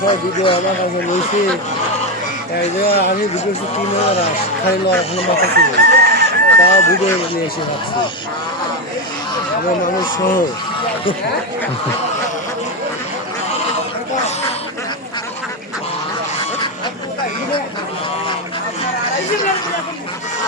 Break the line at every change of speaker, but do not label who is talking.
সব ভিডিও আমার কাছে রয়েছে। এই যে আমি ভিডিও তিন হাজার খালি লড়াখানা মাথা ছিল তা ভিডিও নিয়ে এসে ভাবছি আমার মানুষ সহ। Thank you.